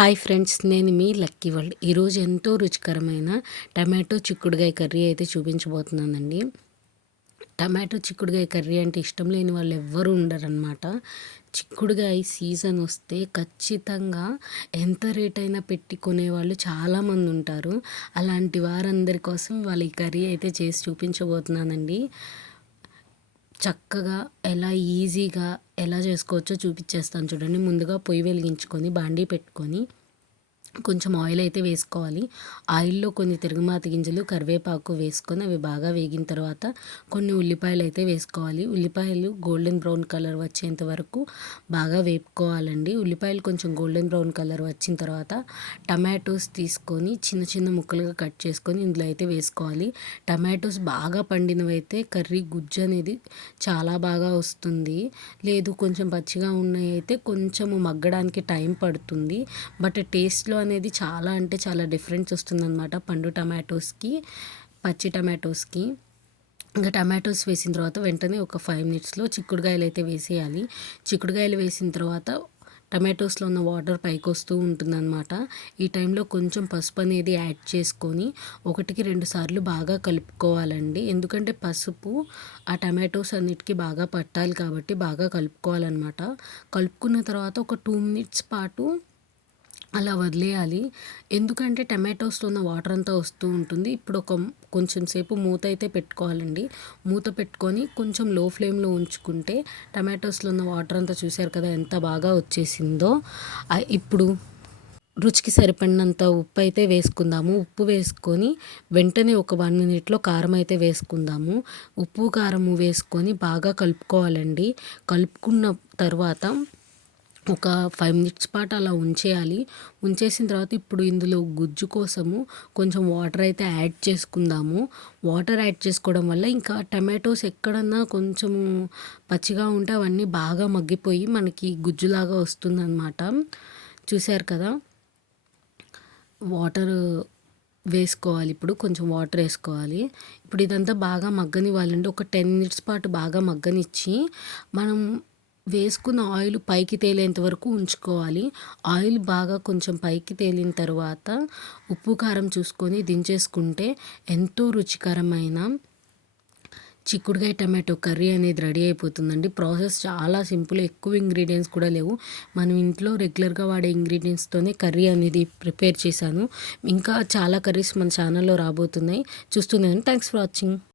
Hi friends, నేను మీ lucky world. ఈరోజు ఎంతో రుచికరమైన టమాటో చిక్కుడుగాయ కర్రీ అయితే చూపించబోతున్నానండి. టమాటో చిక్కుడుగాయ కర్రీ అంటే ఇష్టం లేని వాళ్ళు ఎవ్వరూ ఉండరనమాట. చిక్కుడుగాయ సీజన్ వస్తే ఖచ్చితంగా ఎంత రేట్ అయినా పెట్టి కొనేవాళ్ళు చాలామంది ఉంటారు. అలాంటి వారందరి కోసం వాళ్ళ ఈ కర్రీ అయితే చేసి చూపించబోతున్నానండి. చక్కగా ఈజీగా ఎలా చేసుకోవచ్చో చూపించేస్తాను చూడండి. ముందుగా పొయ్యి వెలిగించుకొని బాండీ పెట్టుకొని కొంచెం ఆయిల్ అయితే వేసుకోవాలి. ఆయిల్లో కొన్ని తిరుగుమాత గింజలు, కరివేపాకు వేసుకొని అవి బాగా వేగిన తర్వాత కొన్ని ఉల్లిపాయలు అయితే వేసుకోవాలి. ఉల్లిపాయలు గోల్డెన్ బ్రౌన్ కలర్ వచ్చేంత వరకు బాగా వేపుకోవాలండి. ఉల్లిపాయలు కొంచెం గోల్డెన్ బ్రౌన్ కలర్ వచ్చిన తర్వాత టమాటోస్ తీసుకొని చిన్న చిన్న ముక్కలుగా కట్ చేసుకొని ఇందులో అయితే వేసుకోవాలి. టమాటోస్ బాగా పండినవి అయితే కర్రీ గుజ్జు అనేది చాలా బాగా వస్తుంది. లేదు కొంచెం పచ్చిగా ఉన్నాయి అయితే కొంచెము మగ్గడానికి టైం పడుతుంది. బట్ టేస్ట్లో అనేది చాలా అంటే చాలా డిఫరెన్స్ వస్తుందన్నమాట పండు టమాటోస్కి, పచ్చి టమాటోస్కి. ఇంకా టమాటోస్ వేసిన తర్వాత వెంటనే ఒక 5 మినిట్స్లో చిక్కుడుకాయలు అయితే వేసేయాలి. చిక్కుడుకాయలు వేసిన తర్వాత టమాటోస్లో ఉన్న వాటర్ పైకి వస్తూ ఉంటుందన్నమాట. ఈ టైంలో కొంచెం పసుపు అనేది యాడ్ చేసుకొని 1-2 సార్లు బాగా కలుపుకోవాలండి. ఎందుకంటే పసుపు ఆ టమాటోస్ అన్నిటికీ బాగా పట్టాలి కాబట్టి బాగా కలుపుకోవాలన్నమాట. కలుపుకున్న తర్వాత ఒక 2 మినిట్స్ పాటు అలా వదిలేయాలి. ఎందుకంటే టమాటోస్లో ఉన్న వాటర్ అంతా వస్తూ ఉంటుంది. ఇప్పుడు కొంచెం సేపు మూత అయితే పెట్టుకోవాలండి. మూత పెట్టుకొని కొంచెం లో ఫ్లేమ్లో ఉంచుకుంటే టమాటోస్లో ఉన్న వాటర్ అంతా చూశారు కదా ఎంత బాగా వచ్చేసిందో. ఇప్పుడు రుచికి సరిపడినంత ఉప్పు అయితే వేసుకుందాము. ఉప్పు వేసుకొని వెంటనే ఒక 1 మినిట్లో కారం అయితే వేసుకుందాము. ఉప్పు కారం వేసుకొని బాగా కలుపుకోవాలండి. కలుపుకున్న తర్వాత ఒక 5 మినిట్స్ పాటు అలా ఉంచేయాలి. ఉంచేసిన తర్వాత ఇప్పుడు ఇందులో గుజ్జు కోసము కొంచెం వాటర్ అయితే యాడ్ చేసుకుందాము. వాటర్ యాడ్ చేసుకోవడం వల్ల ఇంకా టమాటోస్ ఎక్కడన్నా కొంచెము పచ్చిగా ఉంటే అవన్నీ బాగా మగ్గిపోయి మనకి గుజ్జులాగా వస్తుందన్నమాట. చూశారు కదా, వాటర్ వేసుకోవాలి. ఇప్పుడు కొంచెం వాటర్ వేసుకోవాలి. ఇప్పుడు ఇదంతా బాగా మగ్గనివ్వాలండి. ఒక 10 మినిట్స్ పాటు బాగా మగ్గనిచ్చి మనం వేసుకున్న ఆయిల్ పైకి తేలేంత వరకు ఉంచుకోవాలి. ఆయిల్ బాగా కొంచెం పైకి తేలిన తర్వాత ఉప్పు కారం చూసుకొని దించేసుకుంటే ఎంతో రుచికరమైన చిక్కుడుకాయ టమాటో కర్రీ అనేది రెడీ అయిపోతుందండి. ప్రాసెస్ చాలా సింపుల్, ఎక్కువ ఇంగ్రీడియంట్స్ కూడా లేవు. మనం ఇంట్లో రెగ్యులర్గా వాడే ఇంగ్రీడియంట్స్తోనే కర్రీ అనేది ప్రిపేర్ చేశాను. ఇంకా చాలా కర్రీస్ మన ఛానల్లో రాబోతున్నాయి, చూస్తూనే. Thanks for watching.